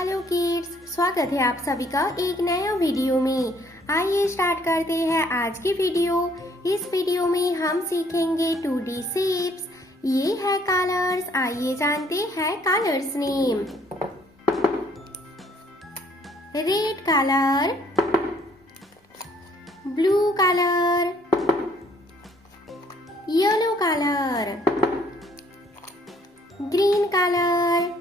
Hello kids, स्वागत है आप सभी का एक नया वीडियो में। आइए स्टार्ट करते हैं आज की वीडियो। इस वीडियो में हम सीखेंगे 2D शेप्स। ये है कलर्स। आइए जानते हैं colours name. Red colour, blue colour, yellow colour, green colour,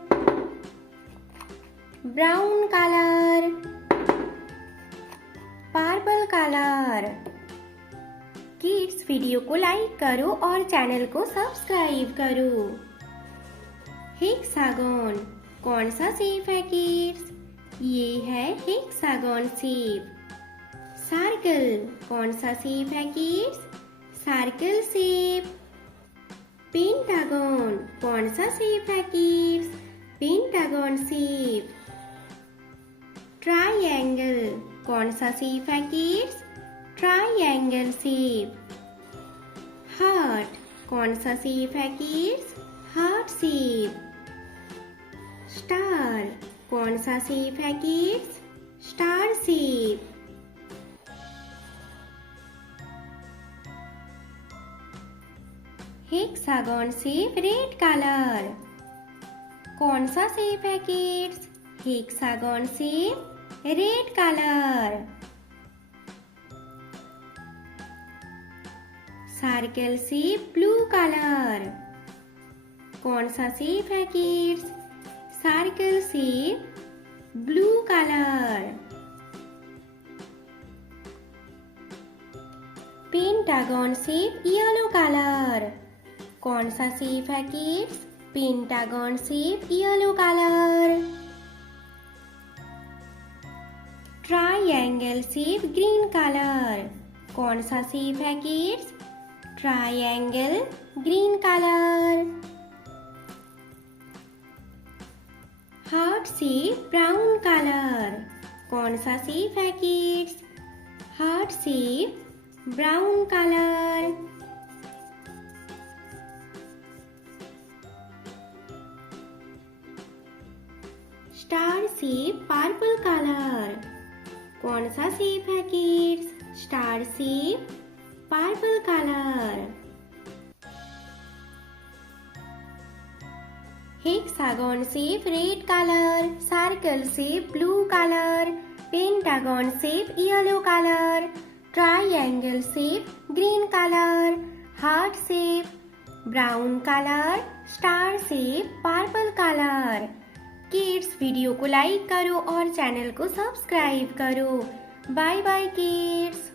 brown colour, purple colour. Kids video को लाइक करो और चैनल को सब्सक्राइब करो। हेक्सागोन कौन सा शेप है किड्स? ये है हेक्सागोन शेप। सर्कल कौन सा शेप है किड्स? Circle shape. पेंटागन कौन सा शेप है किड्स? Pentagon shape. ट्रायंगल कौन सा शेप है किड्स? Triangle shape. हार्ट कौन सा शेप है किड्स? Heart shape. स्टार कौन सा शेप है kids? Star shape. Hexagon shape red colour कौन सा शेप है kids? Hexagon shape red colour. Circle shape blue colour कौन सा शेप है kids? Circle shape blue colour. Pentagon shape yellow colour कौन सा शेप है kids? Pentagon shape yellow colour. Triangle shape green colour कौन सा शेप है kids? Triangle green colour. Heart shape brown colour कौन सा शेप है kids? Heart shape brown colour. Star shape purple colour कौन सा शेप है kids? Star shape purple colour. Hexagon shape red colour, circle shape blue colour, pentagon shape yellow colour, triangle shape green colour, heart shape brown colour, star shape purple colour. Kids video को like करो और channel को subscribe करो। Bye bye kids.